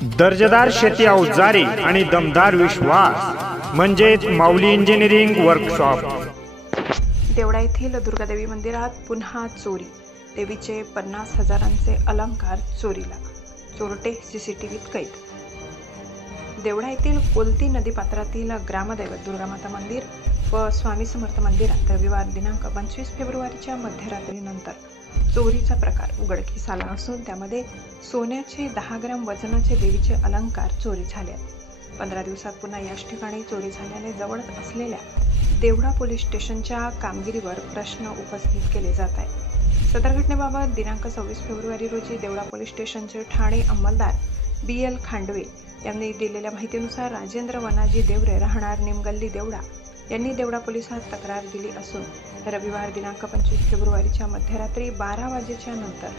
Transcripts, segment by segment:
दर्जेदार शेती अवजारे आणि दमदार विश्वास म्हणजेच माऊली इंजिनिअरिंग वर्कशॉप। देवडा येथील दुर्गादेवी मंदिरात पुन्हा चोरी। देवीचे 50,000चे अलंकार चोरीला, चोरटे सीसीटीव्हीत कैद। देवडा येथील कोलती नदीपात्रातील ग्रामदैवत दुर्गामाता मंदिर व स्वामी समर्थ मंदिरात रविवार दिनांक 25 फेब्रुवारीच्या मध्यरात्रीनंतर चोरीचा प्रकार उघडकीस आला असून त्यामध्ये सोन्याचे 10 ग्रॅम वजनाचे देवीचे अलंकार चोरी झाले। 15 दिवसात पुन्हा याच ठिकाणी चोरी झाल्याने जवळच असलेल्या देवडा पोलीस स्टेशनच्या कामगिरीवर प्रश्न उपस्थित केले जात आहे। सदर घटनेबाबत दिनांक 26 फेब्रुवारी रोजी देवडा पोलीस स्टेशनचे ठाणे अंमलदार BL खांडवे यांनी दिलेल्या माहितीनुसार राजेंद्र वनाजी देवरे राहणार निमगल्ली देवडा यांनी देवडा पोलिसात तक्रार दिली असून रविवार दिनांक 25 फेब्रुवारीच्या मध्यरात्री 12 वाजेच्या नंतर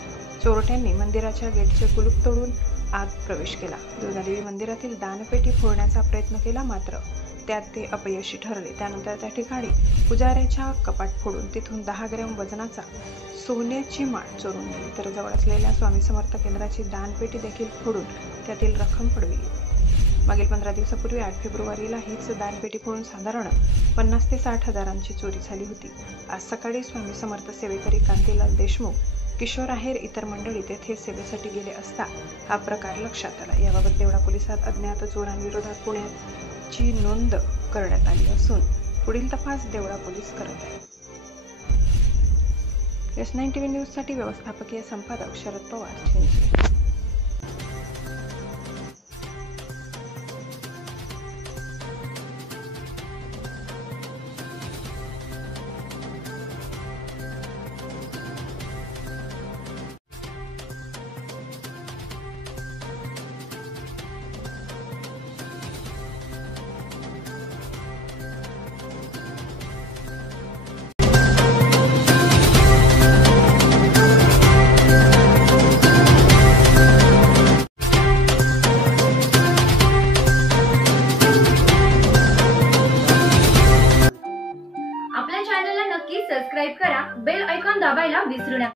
चोरट्यांनी मंदिराच्या गेटचे कुलूप तोडून आत प्रवेश केला। दुर्गादेवी मंदिरातील दानपेटी फोडण्याचा प्रयत्न केला, मात्र त्यात ते अपयशी ठरले। त्यानंतर त्या ठिकाणी पुजाऱ्याच्या कपाट फोडून तिथून 10 ग्रॅम वजनाचा सोन्याची माळ चोरून नेली, तर जवळ असलेल्या स्वामी समर्थ केंद्राची दानपेटी देखील फोडून त्यातील रक्कम पडविली। मागील 15 दिवसापूर्वी 8 फेब्रुवारीला हीच दानपेटी फोडून साधारण 50 ते 60 हजारांची चोरी झाली होती। आज सकाळी स्वामी समर्थ सेवेकरी कांतीलाल देशमुख, किशोर आहेर इतर मंडळी तेथे सेवेसाठी गेले असता हा प्रकार लक्षात आला। याबाबत देवडा पोलिसात अज्ञात चोरांविरोधात पुण्याची नोंद करण्यात आली असून पुढील तपास देवडा पोलीस करत आहेत। S9 TV न्यूजसाठी व्यवस्थापकीय संपादक शरद पवार, चिंचले। आपल्या चॅनलला नक्की सबस्क्राइब करा, बेल आयकॉन दाबायला विसरू नका।